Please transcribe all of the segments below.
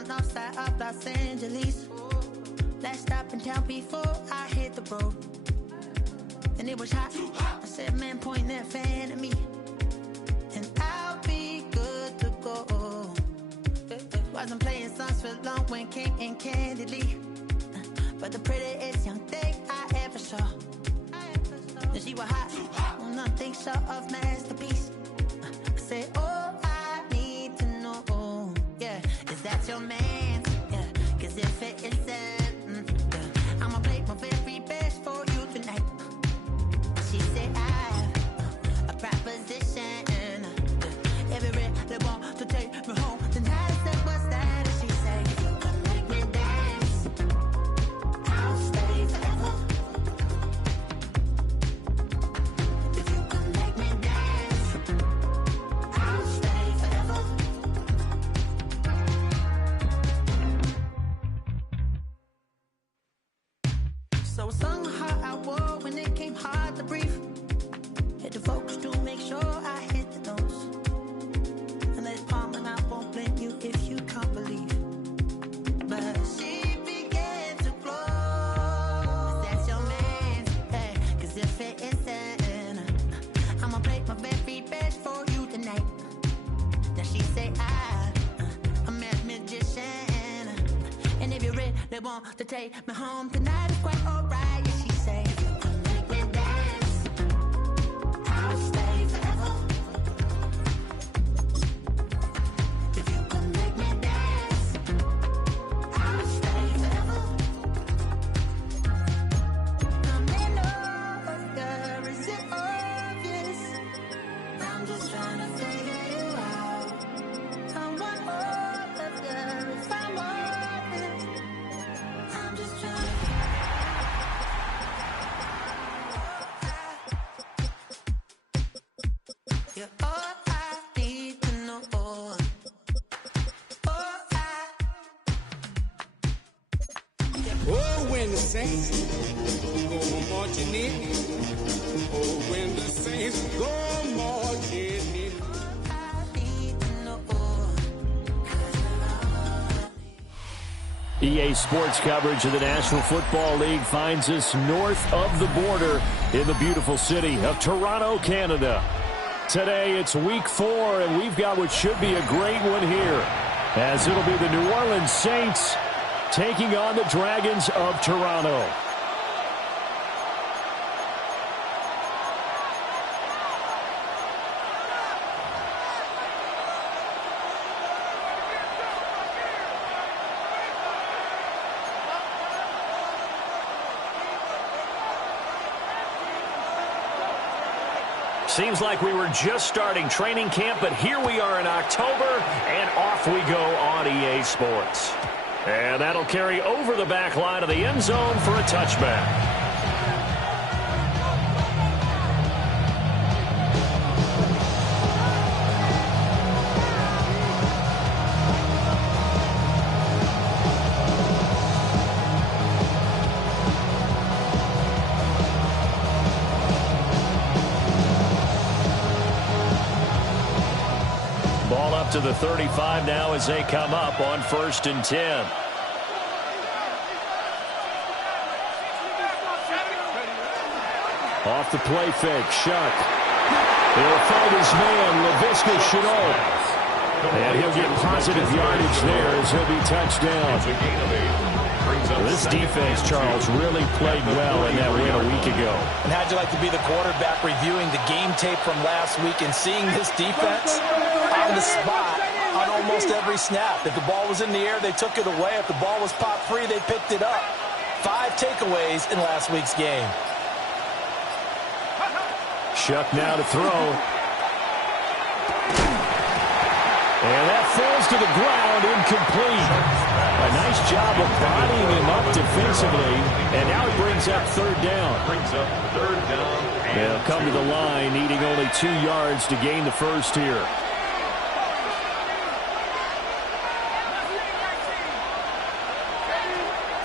on the north side of Los Angeles. Last stop in town before I hit the road. And it was hot. I said, man, point that fan at me, and I'll be good to go. Wasn't playing songs for long when came in candidly, but the prettiest young thing I ever saw. And she was hot. Well, nothing short of masterpiece. I said, oh, I need to know, yeah, is that your man? Yeah, cause if it isn't, yeah, I'ma play my very best for you tonight. She said, I have a proposition. If you really want to take me home tonight, I said, what's that? And she said, if you can make me dance, I'll stay forever. If you can make me dance, I'll stay forever. So I sung the heart I wore when it came hard to breathe. Hit the focus to make sure I hit the notes. And let it palm, and I won't blame you if you can't believe. But she began to flow. That's your man, hey, cause if it isn't, I'ma play my very best for you tonight. Now she say I'm a magician, and if you really want to take me home tonight, it's quite alright. Yeah, she say, if you can make me dance, I'll stay forever. If you can make me dance, I'll stay forever. I may know, girl, is it obvious? I'm just trying to figure you out. I want all of you if I'm honest. I'm just trying to. You're all I need to know. All Oh, when the saints go marching in. Oh, when the saints go marching in. I need to know. EA Sports coverage of the National Football League finds us north of the border in the beautiful city of Toronto, Canada. Today it's week 4, and we've got what should be a great one here, as it'll be the New Orleans Saints taking on the Dragons of Toronto. Seems like we were just starting training camp, but here we are in October, and off we go on EA Sports. And that'll carry over the back line of the end zone for a touchback. Ball up to the 35 now as they come up on 1st and 10. Off the play fake, Shuck. He'll find his man, Laviska Shenault. And he'll get positive yardage there as he'll be touched down. This defense, Charles, really played well in that win a week ago. And how'd you like to be the quarterback reviewing the game tape from last week and seeing this defense on the spot on almost every snap? If the ball was in the air, they took it away. If the ball was popped free, they picked it up. 5 takeaways in last week's game. Shuck now to throw. And that falls to the ground, incomplete. A nice job of bodying him up defensively, and now he brings up 3rd down. They'll come to the line, needing only 2 yards to gain the first here.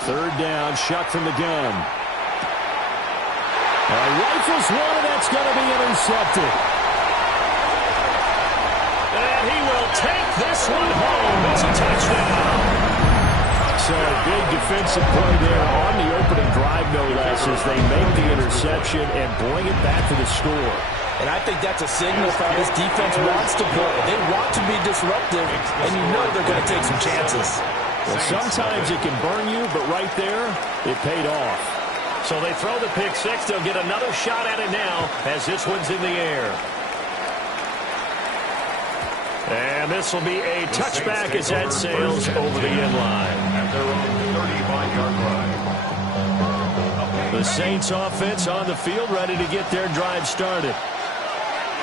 Third down, Shuck from the gun. Rifles one, and that's going to be intercepted. And he will take this one home. It's a touchdown. So a big defensive play there on the opening drive, no less, as they make the interception and bring it back for the score. And I think that's a signal for how this defense wants to play. They want to be disruptive, and you know they're going to take some chances. Well, sometimes it can burn you, but right there, it paid off. So they throw the pick six. They'll get another shot at it now as this one's in the air. And this will be a touchback as that sails over the end line. At their own 35-yard line. The Saints offense on the field, ready to get their drive started.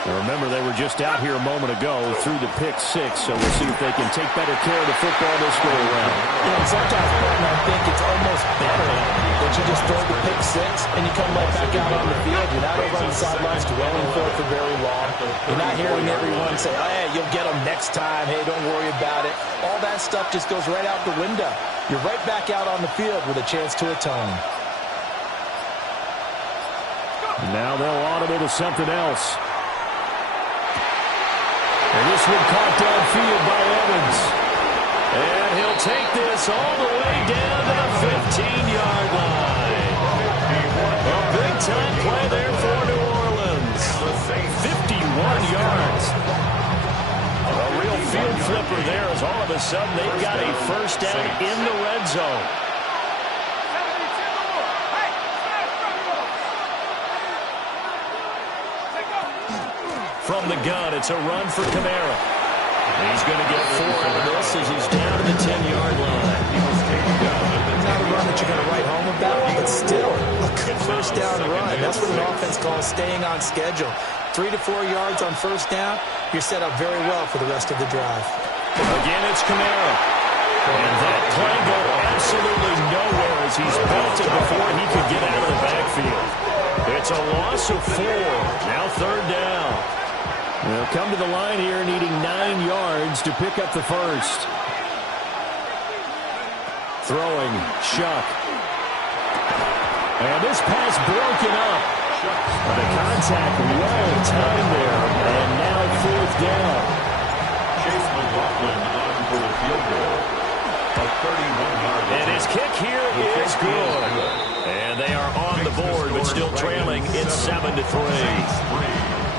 Now remember, they were just out here a moment ago through the pick six, so we'll see if they can take better care of the football this go around. You know, sometimes, Burton, I think it's almost better that you just throw the pick six and you come right back out on the field. You're not over on the sidelines dwelling for it for very long. You're not hearing everyone say, oh, hey, you'll get them next time. Hey, don't worry about it. All that stuff just goes right out the window. You're right back out on the field with a chance to atone. Now they'll audible to something else. And this one caught downfield by Evans. And he'll take this all the way down to the 15-yard line. A big-time play there for New Orleans. 51 yards. A real field flipper there as all of a sudden they've got a first down in the red zone. From the gun, it's a run for Kamara. He's going to get 4 out of this as he's down to the 10-yard line. Not a run that you're going to write home about, but still a good first down run. That's what an offense calls staying on schedule. 3 to 4 yards on first down, you're set up very well for the rest of the drive. Again, it's Kamara. And that play goes absolutely nowhere as he's belted before he could get out of the backfield. It's a loss of 4. Now third down. They'll come to the line here needing 9 yards to pick up the first. Throwing, Shuck. And this pass broken up. The contact well timed there. And now fourth down. Chase McLaughlin on for the field goal. A 31-yard line. And his kick here is good. And they are on the board, but still trailing. It's 7-3.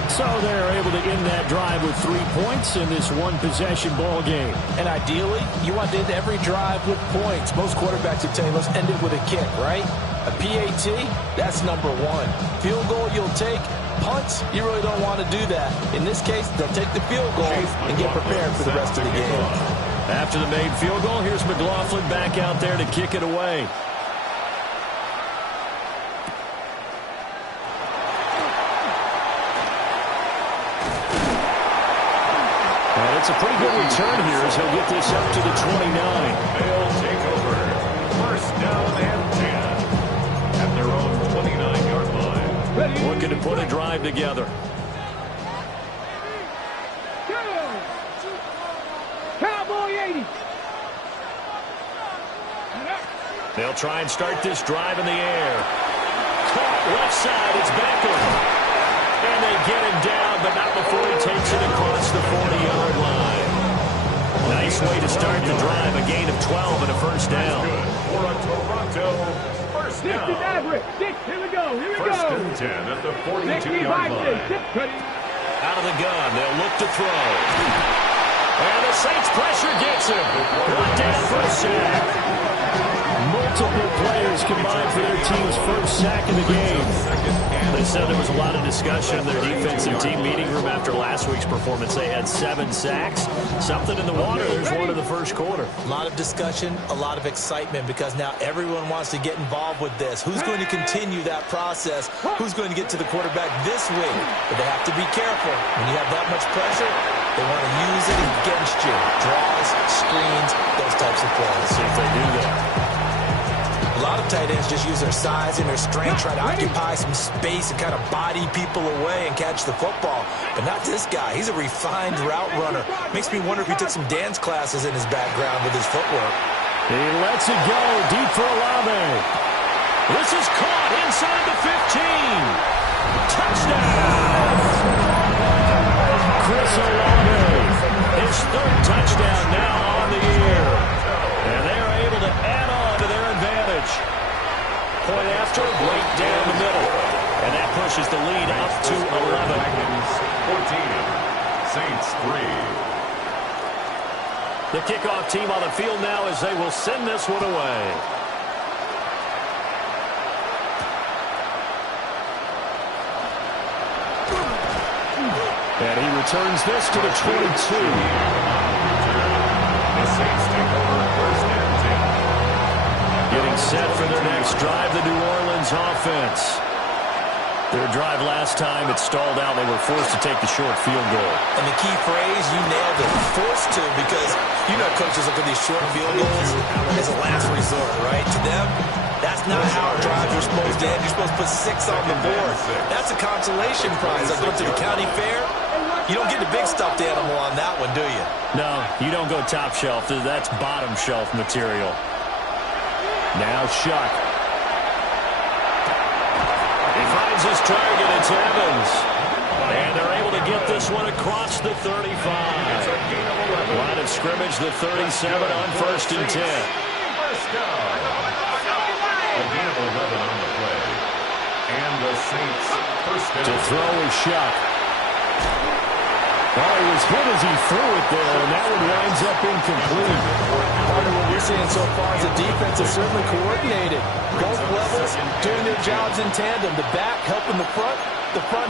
So they're able to end that drive with 3 points in this one-possession ball game. And ideally, you want to end every drive with points. Most quarterbacks would tell you, let's end it with a kick, right? A PAT, that's number 1. Field goal you'll take. Punts, you really don't want to do that. In this case, they'll take the field goal and get prepared for the rest of the game. After the made field goal, here's McLaughlin back out there to kick it away. And it's a pretty good return here as he'll get this up to the 29. They'll take over. First down and 10 at their own 29-yard line. Looking to put a drive together. Cowboy 80. They'll try and start this drive in the air. Caught left side, it's Beckham. And they get him down, but not before he takes it across the 40-yard line. Nice way to start the drive, a gain of 12 and a first down. Good for a Toronto first down. Here we go. First and 10 at the 42-yard line. Out of the gun, they'll look to throw. And the Saints pressure gets him. Brought down for a sack. Multiple players combined for their team's first sack of the game. They said there was a lot of discussion in their defensive team meeting room after last week's performance. They had 7 sacks. Something in the water. There's one in the first quarter. A lot of discussion, a lot of excitement, because now everyone wants to get involved with this. Who's going to continue that process? Who's going to get to the quarterback this week? But they have to be careful. When you have that much pressure, they want to use it against you. Draws, screens, those types of plays. See if they do that. A lot of tight ends just use their size and their strength, try to occupy some space and kind of body people away and catch the football. But not this guy. He's a refined route runner. Makes me wonder if he took some dance classes in his background with his footwork. He lets it go deep for Olave. This is caught inside the 15. Touchdown! Chris Olave. His 3rd touchdown now on the year. And they are able to add point after, right down the middle. And that pushes the lead up to 11. 14, Saints 3. The kickoff team on the field now as they will send this one away. And he returns this to the 22. The Saints take over first and 10. Getting set for their next drive, the New Orleans offense. Their drive last time, it stalled out. They were forced to take the short field goal. And the key phrase, you nailed it, forced to, because you know coaches look at these short field goals as a last resort, right? To them, that's not how drives are supposed to end. You're supposed to put 6 on the board. That's a consolation prize. Like going to the county fair, you don't get the big stuffed animal on that one, do you? No, you don't go top shelf. That's bottom shelf material. Now Shuck. He finds his target. It's Evans. And they're able to get this one across the 35. Line of scrimmage, the 37 on first and 10. First down. A gain of 11 on the play. And the Saints first down. To throw is Shuck. Oh, he was hit as he threw it there, and that one winds up incomplete. Part of what we're seeing so far is the defense is certainly coordinated. Both levels doing their jobs in tandem. The back helping the front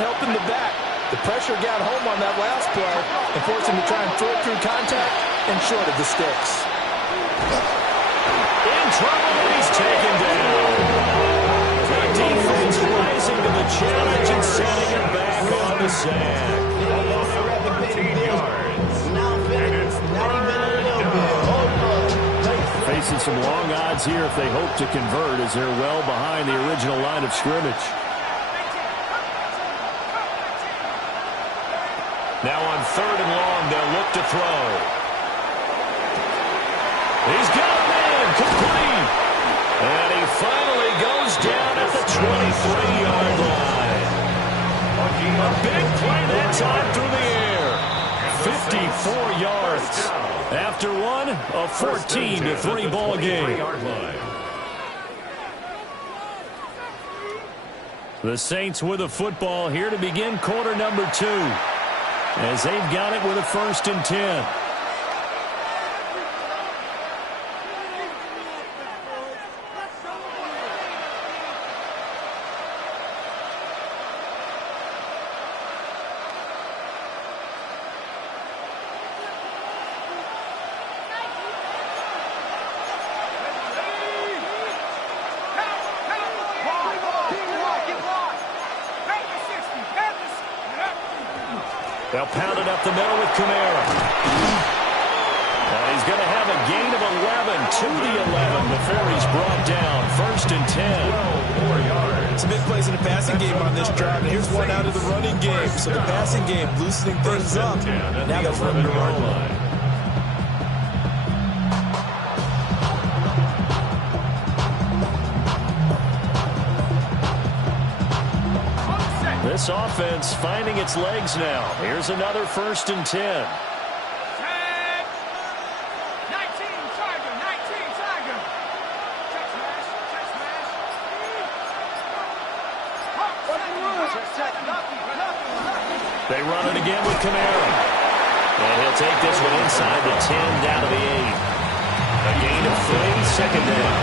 helping the back. The pressure got home on that last play and forced him to try and throw it through contact and short of the sticks. In trouble, and he's taken down. The defense rising to the challenge and sending it back on the sack. 13 yards. And it's Facing some long odds here if they hope to convert, as they're well behind the original line of scrimmage. Now on 3rd and long, they'll look to throw. He's got him in, complete. And he finally goes down at the 23-yard line. A big play that time through the air. 54 yards. After one, a 14-3 ball game. The Saints with a football here to begin quarter number 2, as they've got it with a 1st and 10. They'll pound it up the middle with Kamara. And he's going to have a gain of 11 to the 11 before he's brought down. 1st and 10. Some big plays in the passing game on this drive, and here's one out of the running game. So the passing game loosening things up. Now they're running the run line. This offense finding its legs now. Here's another 1st and 10. 19, Tiger, 19, Tiger. Check smash, check smash. They run it again with Kamara. And he'll take this one inside the 10 down to the 8. A gain of 3, 2nd down.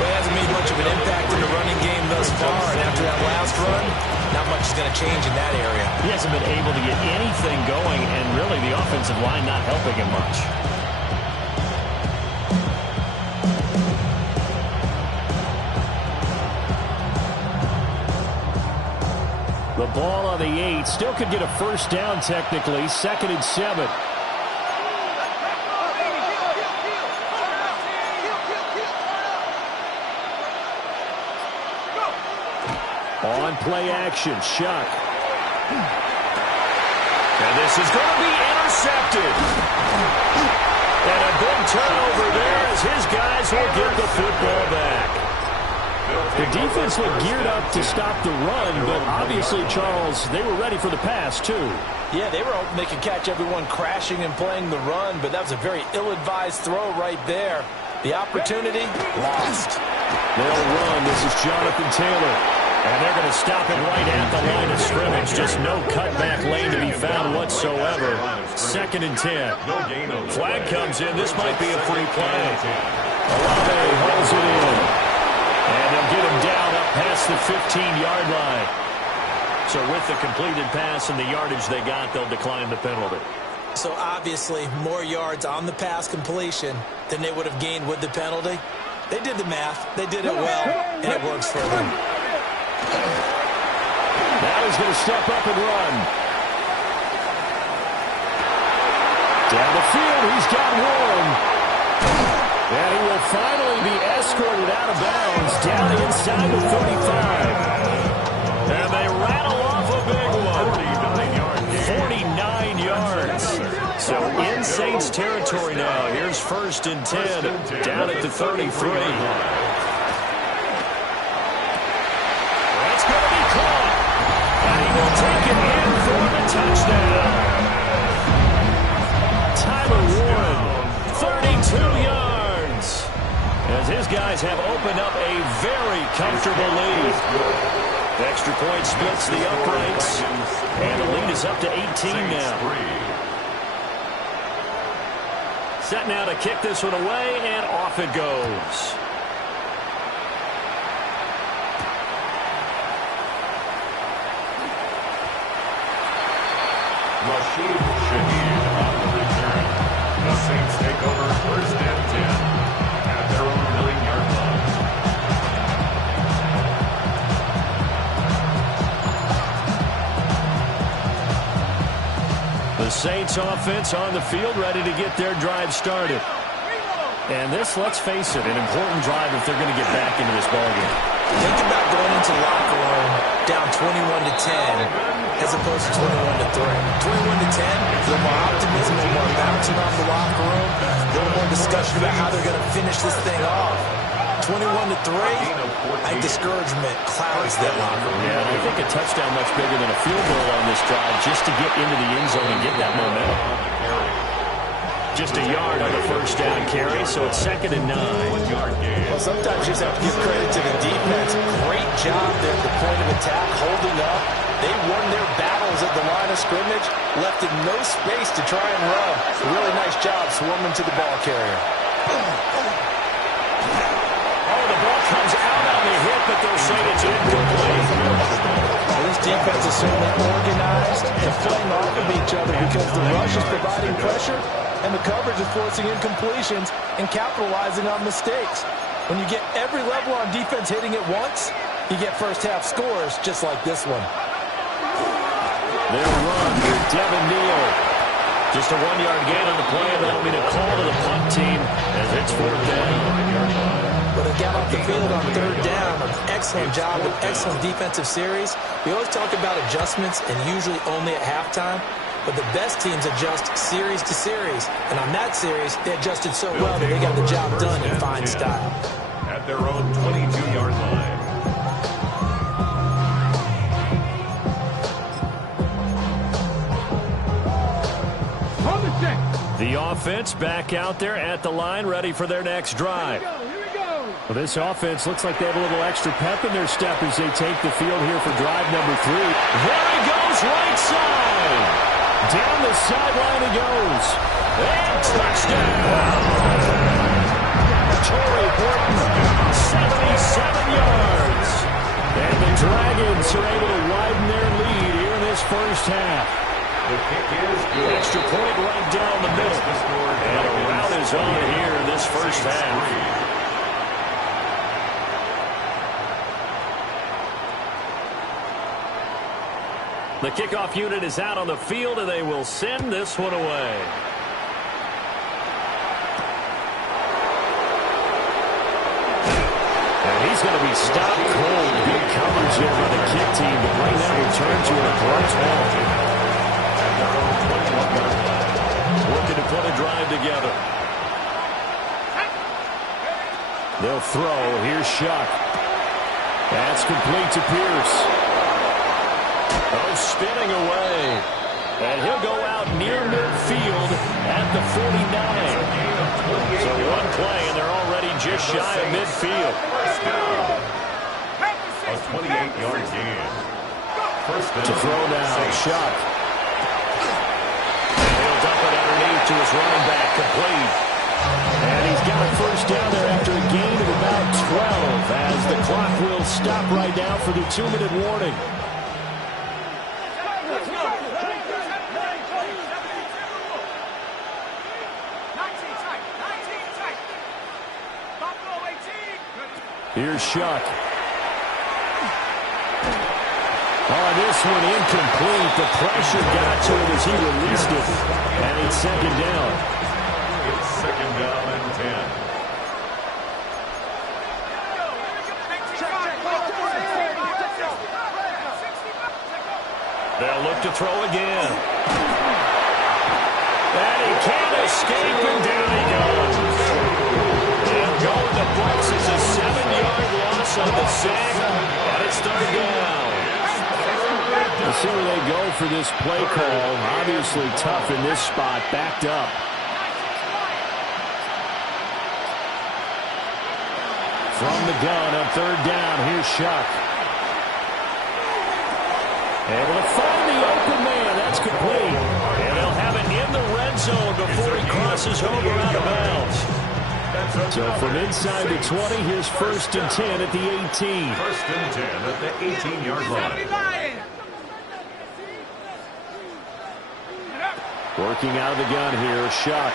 Well, it hasn't made much of an impact in the running game thus far, and after that last run, not much is going to change in that area. He hasn't been able to get anything going, and really the offensive line not helping him much. The ball on the 8, still could get a 1st down technically, 2nd and 7. On play action, Shuck. And this is going to be intercepted. And a big turnover there as his guys will get the football back. The defense looked geared up to stop the run, but obviously, Charles, they were ready for the pass, too. Yeah, they were hoping they could catch everyone crashing and playing the run, but that was a very ill-advised throw right there. The opportunity, lost. They'll run. This is Jonathan Taylor. And they're going to stop it right at the line of scrimmage. Just no cutback lane to be found whatsoever. 2nd and 10. Flag comes in. This might be a free play. Olave holds it in. And they'll get him down up past the 15-yard line. So with the completed pass and the yardage they got, they'll decline the penalty. So obviously more yards on the pass completion than they would have gained with the penalty. They did the math. They did it well, and it works for them. Now he's going to step up and run. Down the field, he's got one. And he will finally be escorted out of bounds down inside the 35. And they rattle off a big one. 49 yards. So in Saints territory now. Here's 1st and 10 down at the 33. That's going to be caught. And he will take it in for the touchdown. Tyler Warren, 32 yards. As his guys have opened up a very comfortable lead. The extra point splits the uprights. And the lead is up to 18 now. Set now to kick this one away, and off it goes. Rashid Shaheed on the return. The Saints take over 1st and 10 at their own 9-yard line. The Saints offense on the field, ready to get their drive started. And this, let's face it, an important drive if they're going to get back into this ballgame. Think about going into the locker room down 21-10 as opposed to 21-3. 21-10, a little more optimism, a little more bouncing around the locker room, a little more discussion about how they're going to finish this thing off. 21-3, I think discouragement clouds that locker room. Yeah, I think a touchdown much bigger than a field goal on this drive just to get into the end zone and get that momentum. Just a yard on the 1st down carry, so it's 2nd and 9. Well, sometimes you just have to give credit to the defense. Great job there at the point of attack, holding up. They won their battles at the line of scrimmage, left in no space to try and run. A really nice job swarming to the ball carrier. Oh, the ball comes out on the hit, but they'll say it's incomplete. Well, this defense is certainly organized and playing off of each other because the rush is providing pressure and the coverage is forcing incompletions and capitalizing on mistakes. When you get every level on defense hitting at once, you get first-half scores just like this one. They'll run with Devin Neal. Just a 1-yard gain on the play, and that'll be the call to the punt team as it's 4th down. But they got off the field on 3rd down. An excellent job, an excellent defensive series. We always talk about adjustments and usually only at halftime. But the best teams adjust series to series. And on that series, they adjusted so well that they got the job done in fine style. At their own 22-yard line. The offense back out there at the line, ready for their next drive. Well, this offense looks like they have a little extra pep in their step as they take the field here for drive number 3. There he goes, right side. Down the sideline he goes. And touchdown. Torrey Horton, 77 yards. And the Dragons are able to widen their lead here in this 1st half. The kick is good. Extra point right down the middle. And a rout is on here in this 1st half. The kickoff unit is out on the field, and they will send this one away. And he's going to be stopped cold. Good coverage here by the kick team to bring that return to a close ball. Working to put a drive together. They'll throw. Here's Shuck. That's complete to Pierce. Oh, spinning away. And he'll go out near midfield at the 49. So one play, and they're already just shy of midfield. First down. A 28-yard gain. First down. To throw now, Shuck. And he'll dump it underneath to his running back, complete. And he's got a first down there after a gain of about 12, as the clock will stop right now for the 2-minute warning. Here's Shuck. Oh, this one incomplete. The pressure got to it as he released it. And it's second down. It's second down and 10. They'll look to throw again. And he can't escape, and down he goes. They'll go in the books as a 7-yard loss on the sack, and it's third down. Let's see where they go for this play call. Obviously tough in this spot, backed up. From the gun on third down, here's Shuck. Able to find the open man. That's complete. And they'll have it in the red zone before he crosses over out of bounds. So from inside the 20, here's first and 10 at the 18. First and 10 at the 18-yard line. Working out of the gun here, Shuck.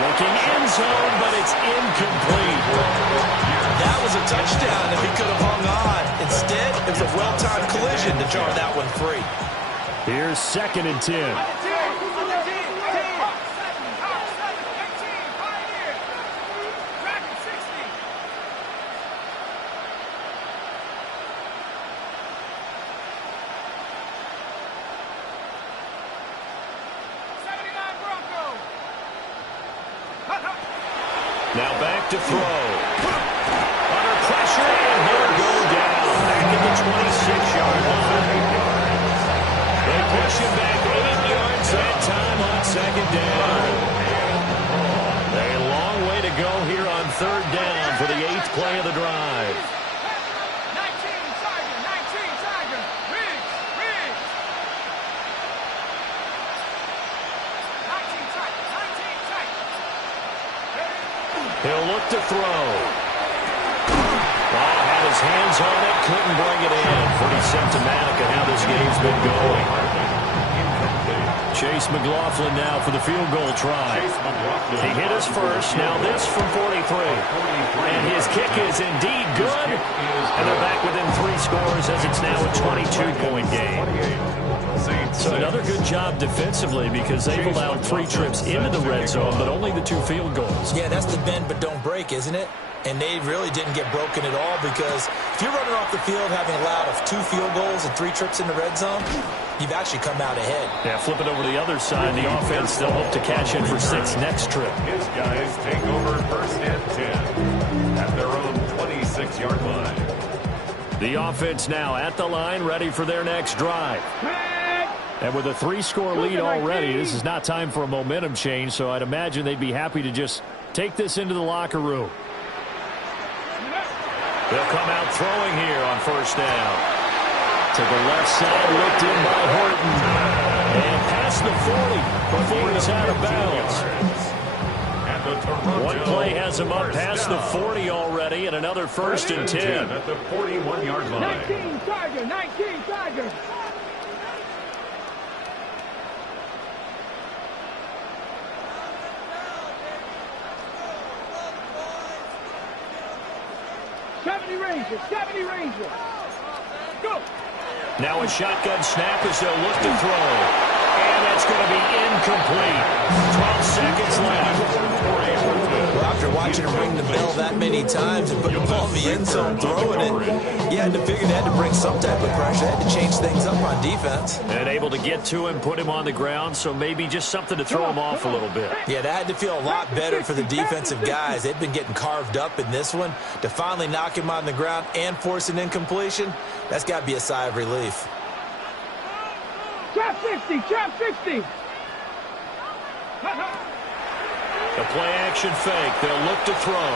Looking end zone, but it's incomplete. That was a touchdown if he could have hung on. Instead, it was a well-timed collision to jar that one free. Here's second and 10. Now back to throw. Under pressure, and he'll go down. Back at the 26-yard line. They push him back 8 yards that time on second down. A long way to go here on third down for the 8th play of the drive. 19 Tiger. Riggs. 19 Tiger. He'll look to throw. Well, had his hands on it, couldn't bring it in. Pretty symptomatic of how this game's been going. Chase McLaughlin now for the field goal try. He hit his first, now this from 43. And his kick is indeed good. And they're back within 3 scores as it's now a 22-point game. So another good job defensively because they've allowed 3 trips into the red zone, but only the 2 field goals. Yeah, that's the bend but don't break, isn't it? And they really didn't get broken at all because if you're running off the field having allowed 2 field goals and 3 trips in the red zone, you've actually come out ahead. Yeah, flip it over to the other side. The offense, they'll hope to catch in for 6 next trip. His guys take over first and 10 at their own 26-yard line. The offense now at the line, ready for their next drive. And with a 3-score lead already, this is not time for a momentum change, so I'd imagine they'd be happy to just take this into the locker room. They'll come out throwing here on first down. To the left side, looked in by Horton. And past the 40 before he's out of bounds. One play has him up past the 40 already, and another first and 10. At the 41-yard line. 19 Tiger. Seventy Ranger. Go. Now a shotgun snap as they'll look to throw. And that's going to be incomplete. 12 seconds left. Well, after watching him ring the bell that many times and putting the ball in the end zone, throwing it, you had to figure they had to bring some type of pressure. They had to change things up on defense. And able to get to him, put him on the ground, so maybe just something to throw him off a little bit. Yeah, that had to feel a lot better for the defensive guys. They've been getting carved up in this one. To finally knock him on the ground and force an incompletion, that's got to be a sigh of relief. Trap 60. The play action fake. They'll look to throw.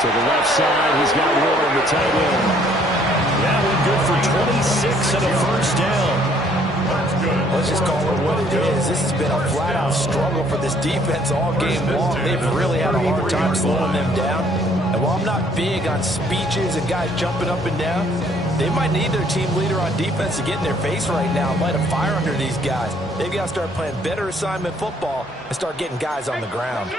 To the left side, he's got Warren, the tight end. That one good for 26 and a first down. Let's just call it what it is. This has been a flat-out struggle for this defense all game long. They've really had a hard time slowing them down. And while I'm not big on speeches and guys jumping up and down, they might need their team leader on defense to get in their face right now and light a fire under these guys. They've got to start playing better assignment football and start getting guys on the ground.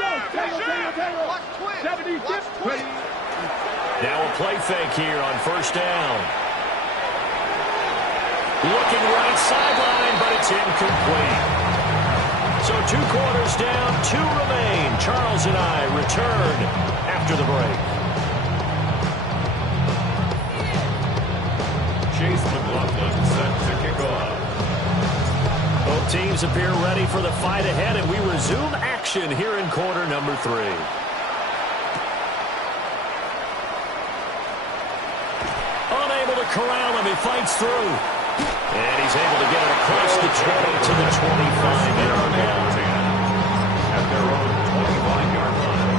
Now a play fake here on first down. Looking right sideline, but it's incomplete. So 2 quarters down, 2 remain. Charles and I return after the break. Chase McLaughlin set to kick off. Both teams appear ready for the fight ahead, and we resume action here in quarter number 3. Unable to corral him, he fights through. And he's able to get it across the 20 to the 25-yard line. At their own 25-yard line.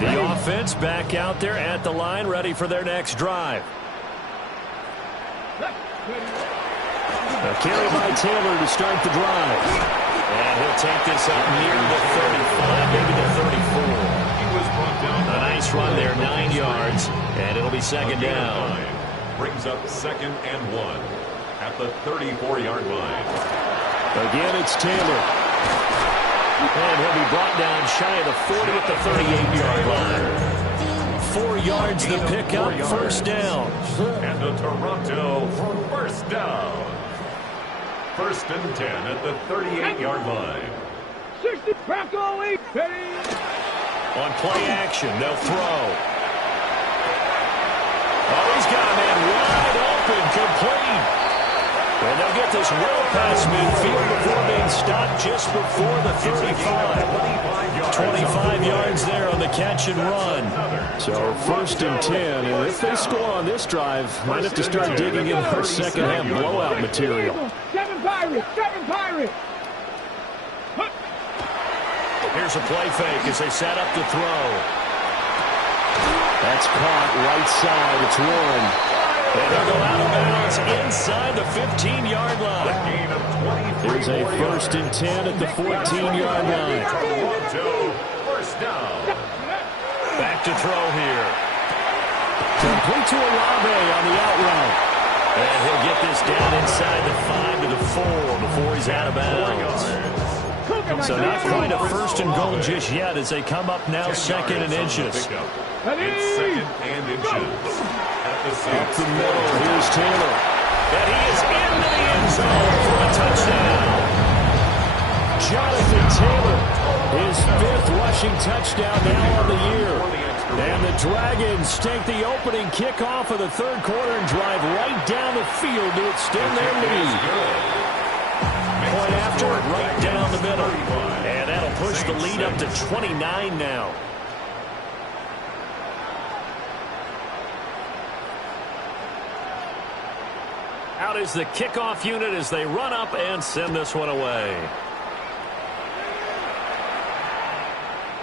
The offense back out there at the line, ready for their next drive. A carry by Taylor to start the drive. And he'll take this up near the 35, maybe the 34. A nice run there, 9 yards, and it'll be second down. Brings up 2nd and 1 at the 34-yard line. Again, it's Taylor. And he'll be brought down shy of the 40 at the 38-yard line. 4 yards the pickup, first down. And the Toronto first down. 1st and 10 at the 38-yard line. 60, Bronco 8, ready. On play action, they'll throw. Oh, he's got a man wide open, complete. And they'll get this well past midfield before being stopped just before the 35. 25 yards there on the catch and run. So 1st and 10, and if they score on this drive, might have to start digging in for second half blowout material. 7 Pirates, 7 Pirates. Here's a play fake as they set up to throw. That's caught right side. It's Warren. And they'll go out of bounds inside the 15-yard line. Here's a 1st and 10 at the 14-yard line. First down. Back to throw here. Complete to Olave on the out route. And he'll get this down inside the 5 to the 4 before he's out of bounds. So not quite a 1st and goal just yet as they come up now 2nd and inches. It's 2nd and inches. Up the middle, here's Taylor. And he is into the end zone for a touchdown. Jonathan Taylor, his 5th rushing touchdown now on the year. And the Dragons take the opening kickoff of the 3rd quarter and drive right down the field to extend their lead. Point after, right down the middle. And that'll push the lead up to 29 now. Out is the kickoff unit as they run up and send this one away.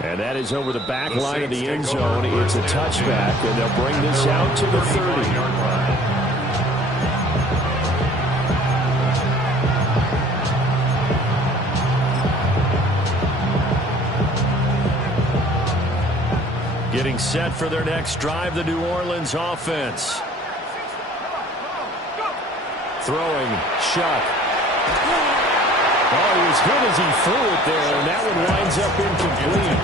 And that is over the back line of the end zone. It's a touchback, and they'll bring this out to the 30. Getting set for their next drive, the New Orleans offense. Throwing, Shuck. Oh, he was hit as he threw it there, and that one winds up incomplete.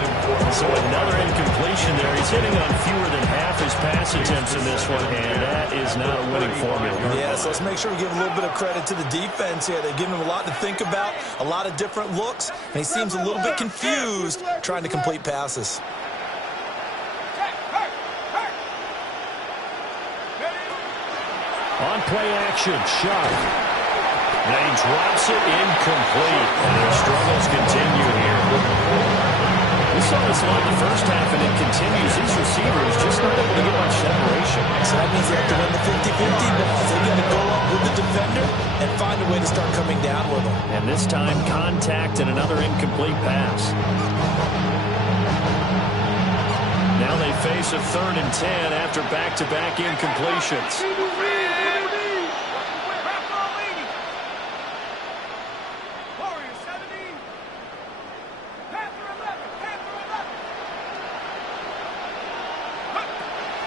So another incompletion there. He's hitting on fewer than half his pass attempts in this one, and that is not a winning formula. Yes, let's make sure we give a little bit of credit to the defense here. They've given him a lot to think about, a lot of different looks, and he seems a little bit confused trying to complete passes. On play action, Shuck. And he drops it incomplete. And their struggles continue here. saw this a lot in the first half, and it continues. These receivers just not able to get much separation. So that means they have to win the 50-50 balls. They got to go up with the defender and find a way to start coming down with them. And this time, contact and another incomplete pass. Now they face a 3rd and 10 after back-to-back incompletions.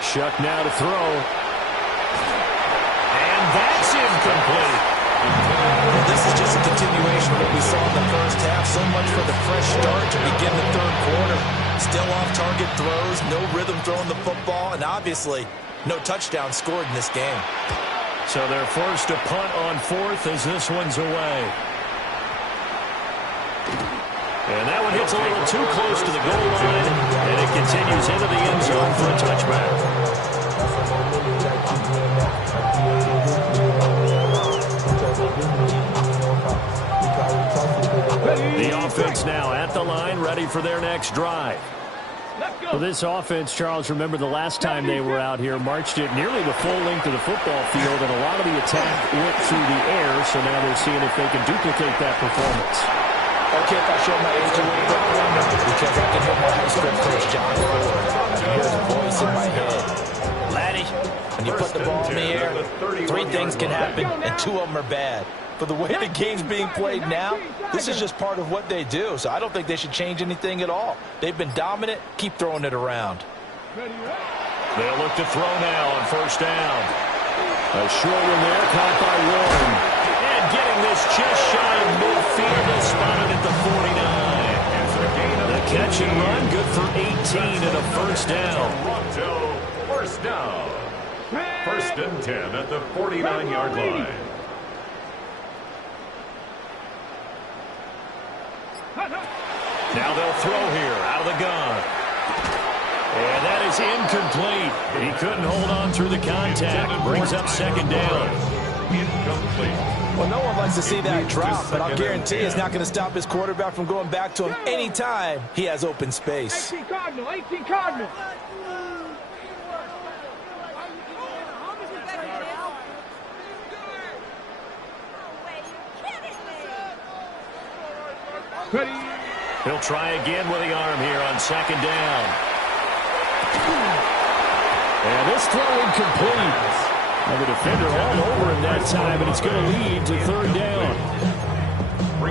Shuck now to throw. And that's incomplete. Well, this is just a continuation of what we saw in the first half. So much for the fresh start to begin the 3rd quarter. Still off-target throws, no rhythm throwing the football, and obviously no touchdown scored in this game. So they're forced to punt on 4th as this one's away. And that one hits a little too close to the goal line, and it continues into the end zone for a touchback. The offense now at the line, ready for their next drive. Well, this offense, Charles, remember the last time they were out here, marched it nearly the full length of the football field, and a lot of the attack went through the air, so now they're seeing if they can duplicate that performance. Okay, if I show my age a little bit, because I can hear my high school coach, John Ford. I can hear his voice in my head. Laddie, when you put the ball in the air, 3 things can happen, and 2 of them are bad. For the way the game's being played now, this is just part of what they do, so I don't think they should change anything at all. They've been dominant. Keep throwing it around. They'll look to throw now on 1st down. A short one there, caught by Warren. And getting this just shy of midfield, is spotted at the 49. The catch and run, good for 18 and a 1st down. Toronto, 1st down. 1st and 10 at the 49-yard line. Now they'll throw here out of the gun. And that is incomplete. He couldn't hold on through the contact. Brings up 2nd down. Incomplete. Well, no one likes to see that drop, but I'll guarantee it's not going to stop his quarterback from going back to him anytime he has open space. 18 Cardinal, 18 Cardinal. He'll try again with the arm here on 2nd down. And this throw incomplete. And the defender all over him that time, and it's going to lead to 3rd down.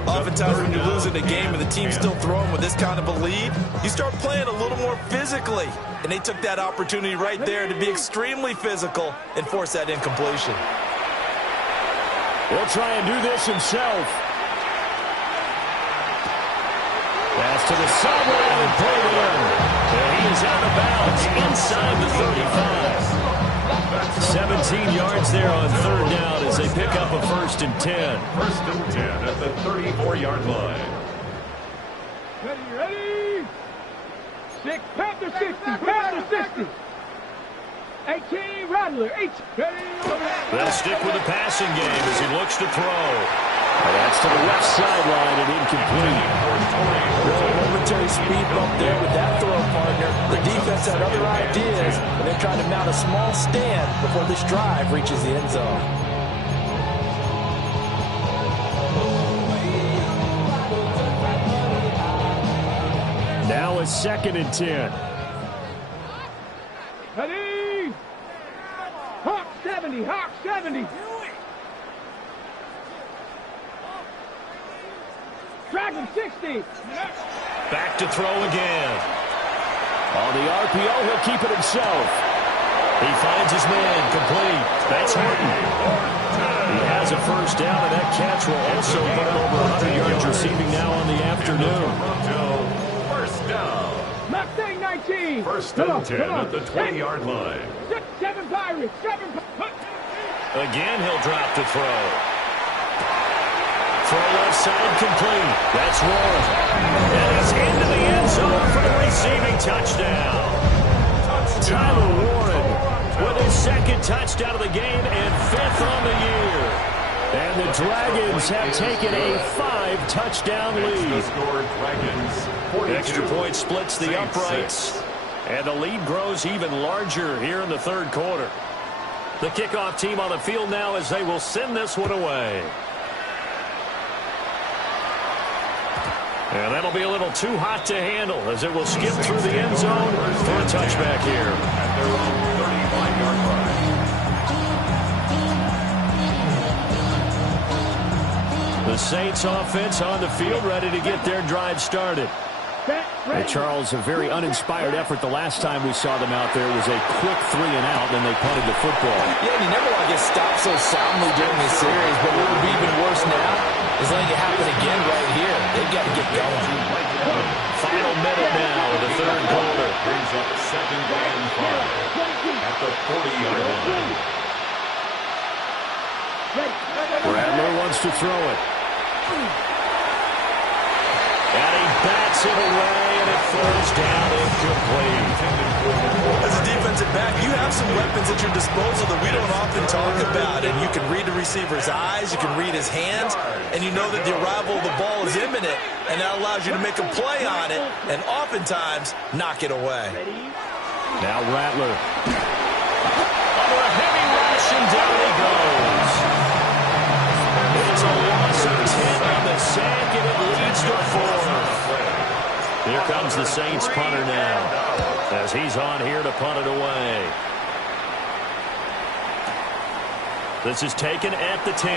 Oftentimes when you're losing a game and the team's still throwing with this kind of a lead, you start playing a little more physically. And they took that opportunity right there to be extremely physical and force that incompletion. He'll try and do this himself. Pass to the sideline and pulled in. And he is out of bounds inside the 35. 17 yards there on 3rd down as they pick up a 1st and 10. 1st and 10 at the 34-yard line. Ready? 6, Panther 60, Panther 60. 18, Rattler, 8. They'll stick with the passing game as he looks to throw. And that's to the left sideline and incomplete. Momentary speed bump there with that throw partner. The defense had other ideas, and they're trying to mount a small stand before this drive reaches the end zone. Now a 2nd and 10. Ready? Hawk 70, Hawk 70. Dragon 60. Back to throw again. On the RPO, he'll keep it himself. He finds his man, complete. That's Horton. He has a 1st down, and that catch will also put him over 100 yards receiving now on the afternoon. 1st down. Mustang 19. 1st and 10 at the 20-yard line. 7 Pirates, 7 Pirates. Again, he'll drop to throw. Throw left side complete. That's Warren. And he's into the end zone for the receiving touchdown. Tyler Warren with his 2nd touchdown of the game and 5th on the year. And the Dragons have taken a 5-touchdown lead. The extra point splits the uprights. And the lead grows even larger here in the third quarter. The kickoff team on the field now as they will send this one away. And that'll be a little too hot to handle as it will skip through the end zone for a touchback here. At their own 35-yard line. The Saints offense on the field ready to get their drive started. Hey, Charles, a very uninspired effort the last time we saw them out there was a quick 3 and out, then they punted the football. Yeah, and you never want to get stopped so soundly during this series, but what would be even worse now is letting it happen again right here. They've got to get going. Final minute now of the third quarter. Brings up 2nd and 5 at the 40-yard line. Rattler wants to throw it. And he bats it away, and it falls down incomplete. As a defensive back, you have some weapons at your disposal that we don't often talk about. And you can read the receiver's eyes, you can read his hands, and you know that the arrival of the ball is imminent, and that allows you to make a play on it, and oftentimes knock it away. Now Rattler. Under a heavy rush, and down he goes. It's a loss of 10 on the sack, and it leads to 4. Here comes the Saints punter now, as he's on here to punt it away. This is taken at the 10.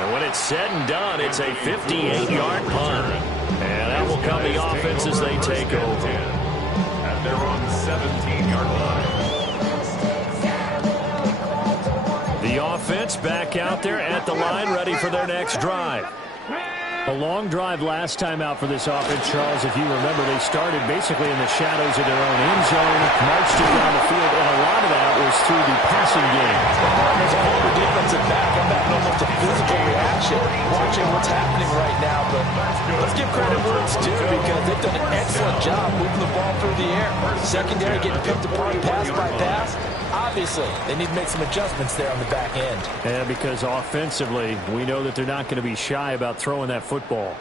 And when it's said and done, it's a 58-yard punt. And that will come the offense as they take over. At their own 17-yard line. The offense back out there at the line, ready for their next drive. A long drive last time out for this offense, Charles. If you remember, they started basically in the shadows of their own end zone, marched it down the field, and a lot of that was through the passing game. As a former defensive back, I'm having almost a physical reaction watching what's happening right now. But let's give credit where it's due because they've done an excellent job moving the ball through the air. Secondary getting picked apart pass by pass. Obviously, they need to make some adjustments there on the back end. Yeah, because offensively, we know that they're not going to be shy about throwing that football.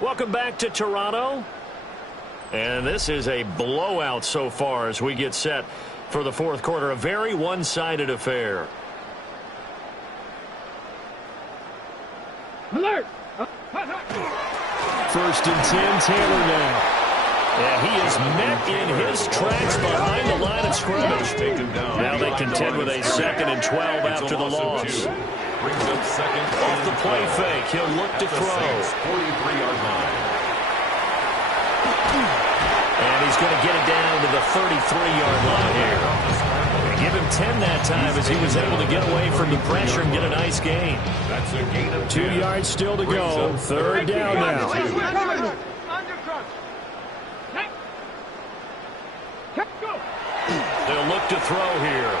Welcome back to Toronto. And this is a blowout so far as we get set for the fourth quarter. A very one-sided affair. Alert! First and 10, Taylor now. And he is met in his tracks behind the line of scrimmage. Now they contend with a 2nd and 12 after the loss. Off the play fake, he'll look to throw. 43-yard line. And he's going to get it down to the 33-yard line here. Give him 10 that time as he was able to get away from the pressure and get a nice gain. That's a gain of 2 yards still to go. Third down now. They'll look to throw here.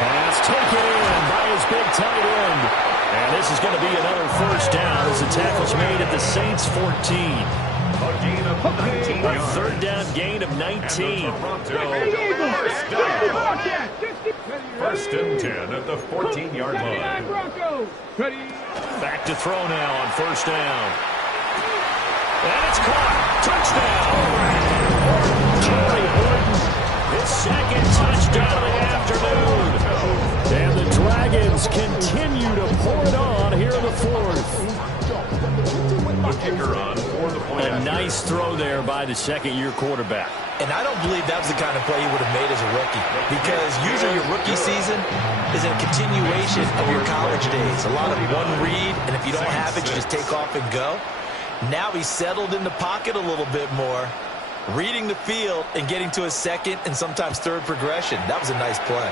Pass taken in by his big tight end. And this is going to be another first down as the tackle's made at the Saints 14. A gain of 19 A yards. third down gain of 19. First and 10 at the 14-yard line. Back to throw now on first down. And it's caught. Touchdown. Joey Horton, his second touchdown of the afternoon. And the Dragons continue to pour it on here in the fourth. The kicker on for the point. A nice throw there by the second-year quarterback. And I don't believe that was the kind of play he would have made as a rookie. Because usually your rookie season is a continuation of your college days. A lot of one read, and if you don't have it, you just take off and go. Now he's settled in the pocket a little bit more, reading the field and getting to a second and sometimes third progression. That was a nice play.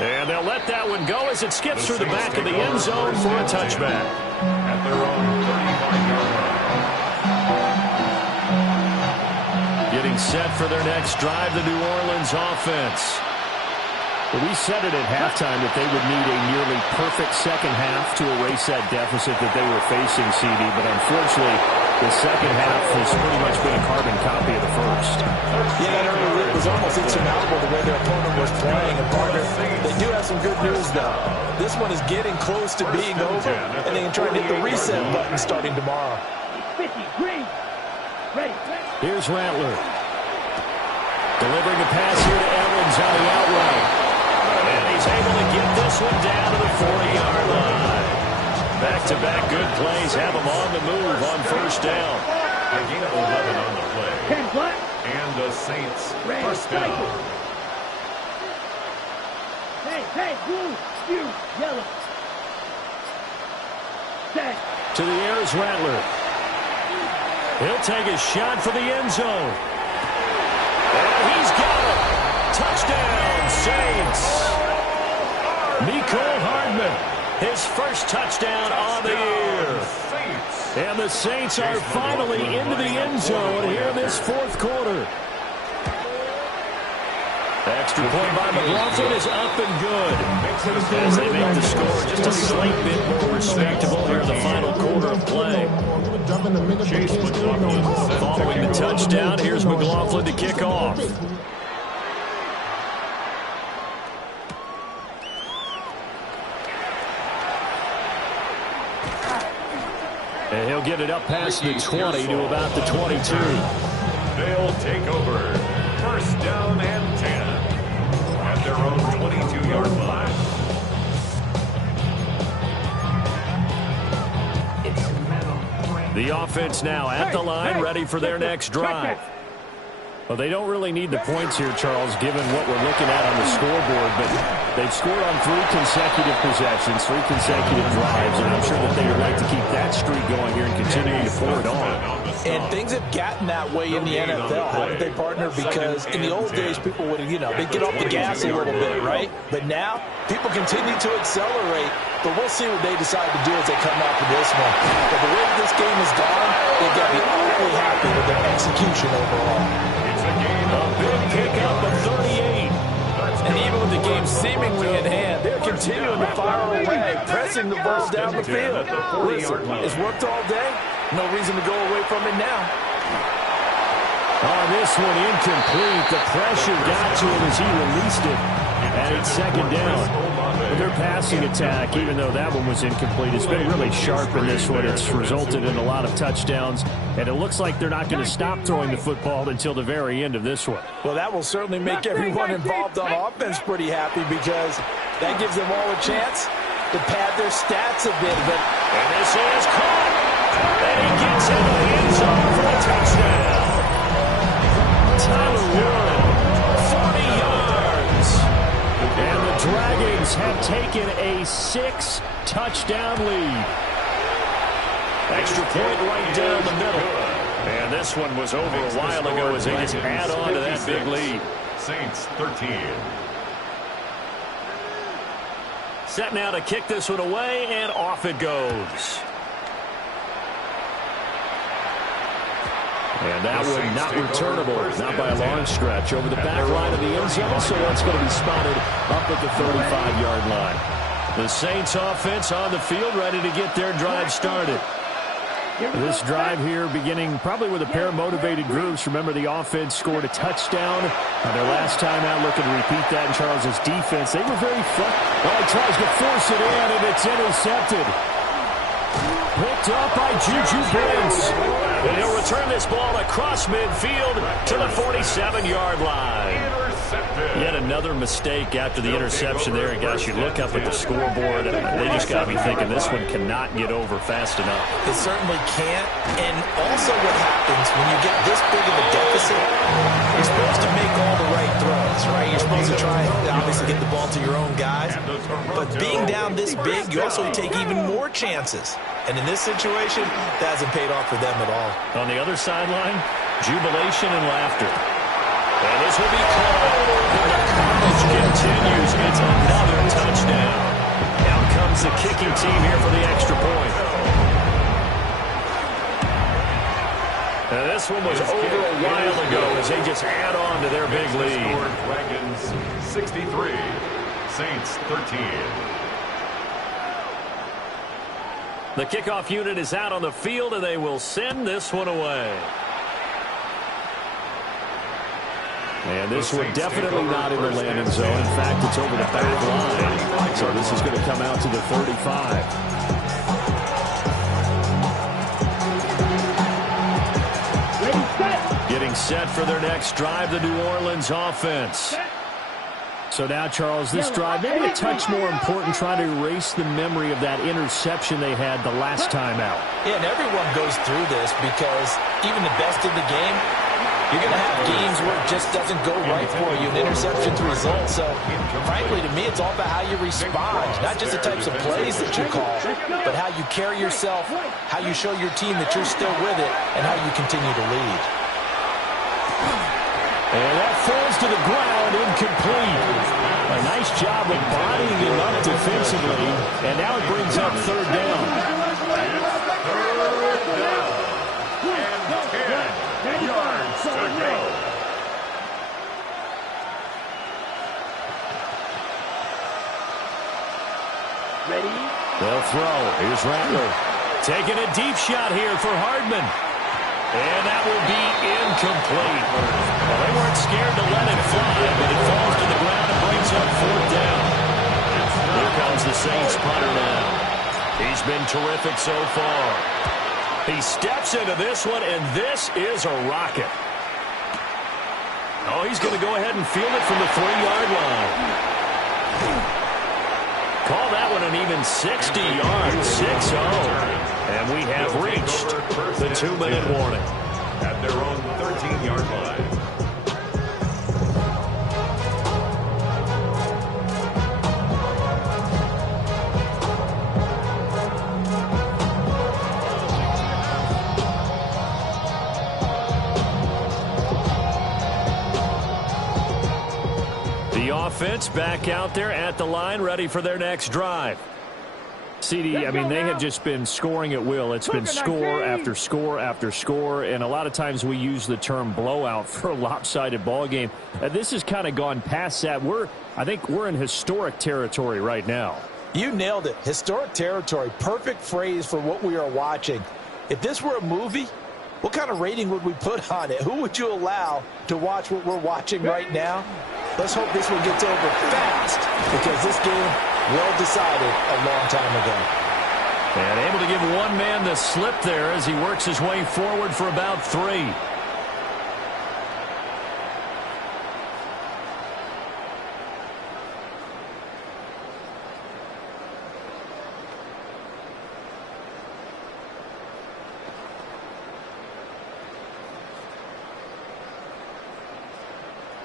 And they'll let that one go as it skips through the back of the end zone for a touchback. At their own 35-yard line. Getting set for their next drive, the New Orleans offense. We said it at halftime that they would need a nearly perfect second half to erase that deficit that they were facing, CD. But unfortunately, the second half has pretty much been a carbon copy of the first. Yeah, that early lead was almost insurmountable the way their opponent was playing. And partner, they do have some good news, though. This one is getting close to being over, and they can try to hit the reset button starting tomorrow. 50, green. Ready. Here's Rattler. Delivering a pass here to Evans on the out route. And he's able to get this one down to the 40-yard line. Back-to-back good plays have him on the move on first down. A gain of 11 on the play. 10 black. And the Saints Red, first down. Hey, blue, you, yellow. Set. To the air is Rattler. He'll take a shot for the end zone. And he's got him. Touchdown, Saints. Mecole Hardman, his first touchdown on the year. And the Saints are finally into the end zone here in this fourth quarter. Extra point by McLaughlin is up and good. As they make the score just a slight bit more respectable here in the final quarter of play. Following the touchdown, here's McLaughlin to kick off. And he'll get it up past the 20 to about the 22. They'll take over. First down and 10 at their own 22-yard line. The offense now at the line, ready for their next drive. Well, they don't really need the points here, Charles, given what we're looking at on the scoreboard, but they've scored on 3 consecutive possessions, 3 consecutive drives, and I'm sure that they would like to keep that streak going here and continuing to pour it on. And things have gotten that way in the NFL, haven't they, partner? Because in the old days, people would have, they'd get off the gas a little bit, right? But now, people continue to accelerate, but we'll see what they decide to do as they come out for this one. But the way this game has gone, they've got to be awfully happy with their execution overall. A big pickup of 38. And even with the game seemingly in hand, they're continuing to fire away, pressing the ball down the field. Listen, it's worked all day. No reason to go away from it now. On this one, incomplete. The pressure got to him as he released it. And it's second down. Their passing attack, even though that one was incomplete, has been really sharp in this one. It's resulted in a lot of touchdowns, and it looks like they're not going to stop throwing the football until the very end of this one. Well, that will certainly make everyone involved on offense pretty happy because that gives them all a chance to pad their stats a bit. But and this is caught, and he gets into the end zone for a touchdown. Tyler Warren, 40 yards. And the Dragons have taken a 6-touchdown lead. Extra point right down the middle. And this one was over a while ago as they just add on to that big lead. Saints 13. Set now to kick this one away, and off it goes. And that one not returnable, not by a long stretch. Over the back line of the end zone, so that's going to be spotted up at the 35-yard line. The Saints offense on the field, ready to get their drive started. This drive here beginning probably with a pair of motivated groups. Remember, the offense scored a touchdown on their last time out. Looking to repeat that in Charles's defense. They were very well, he tries to force it in, and it's intercepted. Picked up by Juju Brents. And he'll return this ball across midfield to the 47-yard line. Yet another mistake after the interception there. And gosh, you look up at the scoreboard, and they just got to be thinking this one cannot get over fast enough. It certainly can't. And also what happens when you get this big of a deficit, you're supposed to make all the right throws, right? You're supposed to try and obviously get the ball to your own guys. But being down this big, you also take even more chances. And in this situation, that hasn't paid off for them at all. On the other sideline, jubilation and laughter. And this will be called. And the carnage continues. It's another touchdown. Out comes the kicking team here for the extra point. And this one was over a while ago as they just add on to their big lead. Dragons 63. Saints 13. The kickoff unit is out on the field, and they will send this one away. And this one definitely not in the landing zone. In fact, it's over the back line. So this is going to come out to the 35. Getting set for their next drive, the New Orleans offense. So now, Charles, this drive, maybe a touch more important, trying to erase the memory of that interception they had the last time out. Yeah, and everyone goes through this because even the best in the game, you're going to have games where it just doesn't go right for you, and interceptions result. So, frankly, to me, it's all about how you respond, not just the types of plays that you call, but how you carry yourself, how you show your team that you're still with it, and how you continue to lead. And that falls to the ground, incomplete. A nice job of bodying him up defensively, and now it brings up third down. And 10 yards to go. Ready? They'll throw. Here's Rattler. Taking a deep shot here for Hardman. And that will be incomplete. Well, they weren't scared to let it fly, but it falls to the ground and brings up fourth down. Here comes the Saints punter now. He's been terrific so far. He steps into this one, and this is a rocket. Oh, he's going to go ahead and field it from the 3-yard line. Call that one an even 60 yards, 6-0. And we have reached the 2-minute warning. At their own 13-yard line. The offense back out there at the line, ready for their next drive. CD, I mean, they have just been scoring at will. It's been score after score after score, and a lot of times we use the term blowout for a lopsided ball game. This has kind of gone past that. I think we're in historic territory right now. You nailed it. Historic territory. Perfect phrase for what we are watching. If this were a movie, what kind of rating would we put on it? Who would you allow to watch what we're watching right now? Let's hope this one gets over fast, because this game well decided a long time ago. And able to give one man the slip there as he works his way forward for about 3.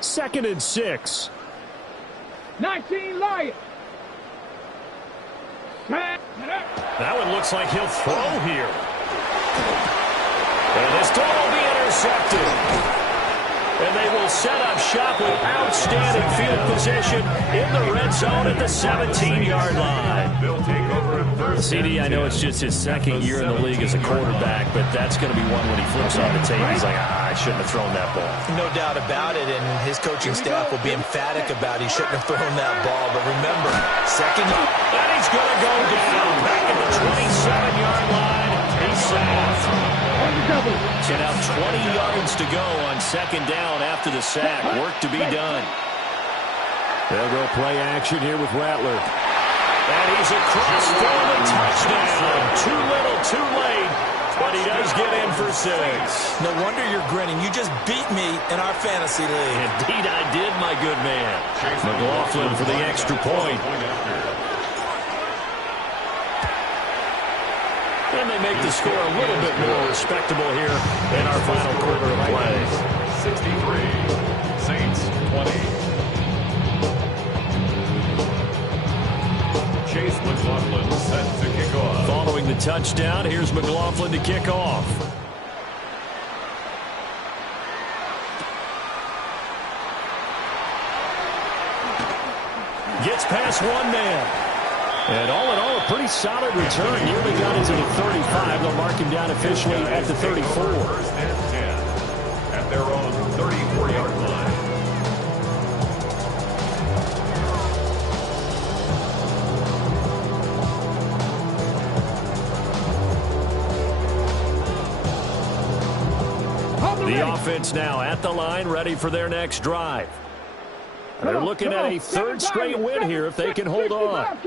Second and 6. 19 Lions. That one looks like he'll throw here. And this ball will be intercepted. And they will set up shop with outstanding field position in the red zone at the 17-yard line. CD, I know it's just his second year in the league as a quarterback, but that's going to be one when he flips on the tape. He's like, I shouldn't have thrown that ball. No doubt about it, and his coaching staff will be emphatic about he shouldn't have thrown that ball. But remember, second, and he's going to go down back at the 27-yard line. He's sacked. So now 20 yards to go on second down after the sack. Work to be done. They'll go play action here with Rattler. And he's across for the touchdown. Too little, too late. But he does get in for 6. No wonder you're grinning. You just beat me in our fantasy league. Indeed I did, my good man. McLaughlin for the extra point. And they make the score a little bit more respectable here in our final quarter of play. 63, Saints 20. Chase McLaughlin set to kick off. Following the touchdown, here's McLaughlin to kick off. Gets past one man. And all in all, a pretty solid return. Nearly got into the 35. They'll mark him down officially at the 34. First and 10 at their own 34-yard line. offense now at the line, ready for their next drive. They're looking at a third straight win here if they can hold on.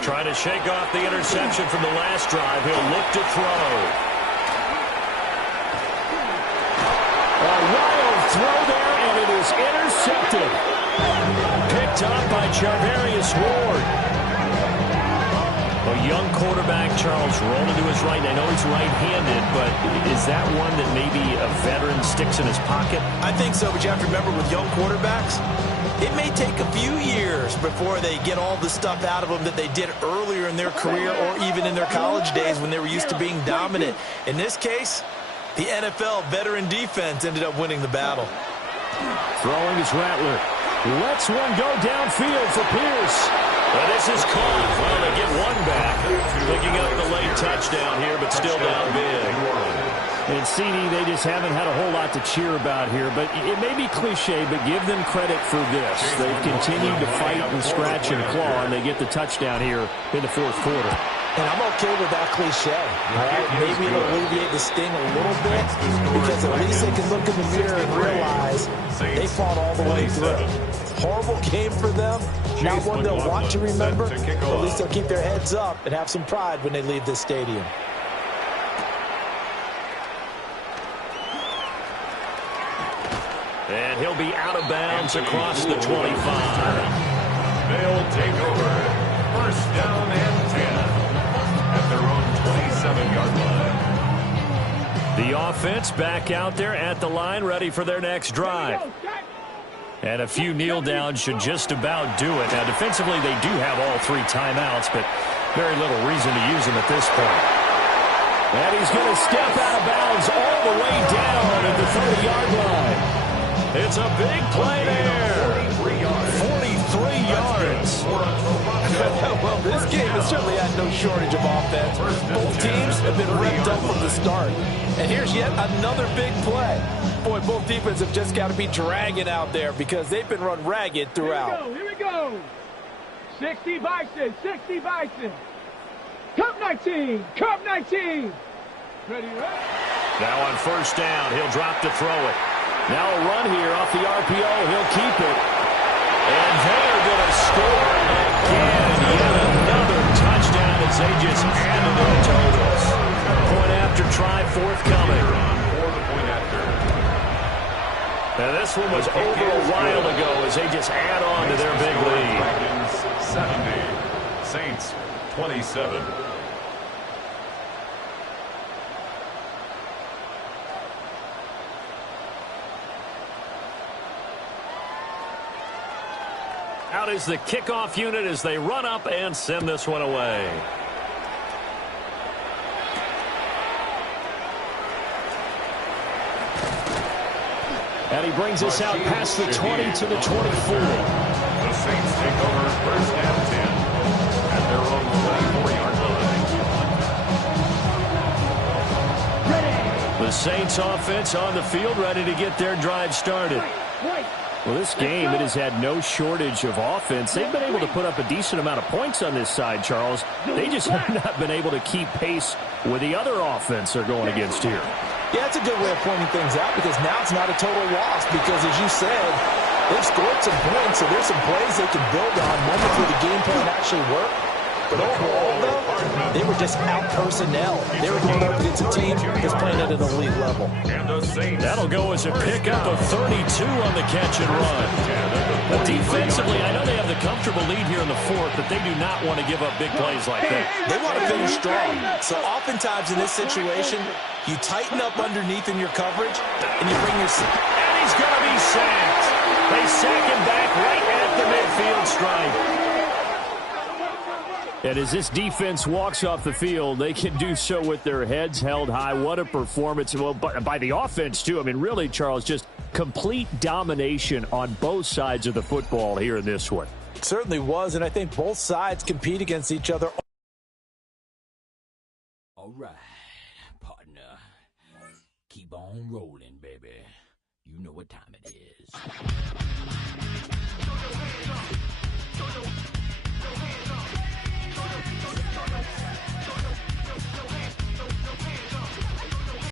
Trying to shake off the interception from the last drive. He'll look to throw. A wild throw there, and it is intercepted. Picked up by Charvarius Ward. A young quarterback, Charles, rolling to his right. I know he's right-handed, but is that one that maybe a veteran sticks in his pocket? I think so, but you have to remember with young quarterbacks, it may take a few years before they get all the stuff out of them that they did earlier in their career or even in their college days when they were used to being dominant. In this case, the NFL veteran defense ended up winning the battle. Throwing is Rattler. Lets one go downfield for Pierce. But this is caught. Well, they get one back. Picking up the late touchdown here, but still down big. And CD, they just haven't had a whole lot to cheer about here. But it may be cliche, but give them credit for this. They've continued to fight and scratch and claw, and they get the touchdown here in the fourth quarter. And I'm okay with that cliche. All right? Maybe it'll alleviate the sting a little bit because at least they can look in the mirror and realize they fought all the way through. Horrible game for them. Not one they'll want to remember, but at least they'll keep their heads up and have some pride when they leave this stadium. And he'll be out of bounds across the 25. They'll take over. First down and 10 at their own 27-yard line. The offense back out there at the line, ready for their next drive. And a few kneel downs should just about do it. Now, defensively, they do have all three timeouts, but very little reason to use them at this point. And he's going to step out of bounds all the way down at the 30-yard line. It's a big play there. 43 yards. Well, this game has certainly had no shortage of offense. Both teams have been revved up from the start. And here's yet another big play. Boy, both defenses have just got to be dragging out there because they've been run ragged throughout. Here we go. 60 Bison, 60 Bison. Cup 19, Cup 19. Ready, right? Now on first down, he'll drop to throw it. Now a run here off the RPO. He'll keep it. And they're going to score again. Yet another touchdown as they just added to the totals. Point after try forthcoming. Now this one was over a while ago as they just add on to their big lead. 70. Saints 27. Out is the kickoff unit as they run up and send this one away. And he brings us out past the 20 to the 24. The Saints take over first and 10 at their own 24-yard line. The Saints offense on the field ready to get their drive started. Well, this game, it has had no shortage of offense. They've been able to put up a decent amount of points on this side, Charles. They just have not been able to keep pace with the other offense they're going against here. Yeah, that's a good way of pointing things out because now it's not a total loss because, as you said, they've scored some points, so there's some plays they can build on, moments where the game plan actually worked. But overall, though, they were just out-personnel. They were going up against a team that's playing at an elite level. That'll go as a pickup of 32 on the catch and run. But defensively, I know they have the comfortable lead here in the fourth, but they do not want to give up big plays like that. They want to finish strong. So oftentimes in this situation, you tighten up underneath in your coverage, and you bring your... And he's going to be sacked. They sack him back right at the midfield stripe. And as this defense walks off the field, they can do so with their heads held high. What a performance. Well, by the offense, too. I mean, really, Charles, just complete domination on both sides of the football here in this one. It certainly was, and I think both sides compete against each other. All right, partner. Keep on rolling, baby. You know what time it is.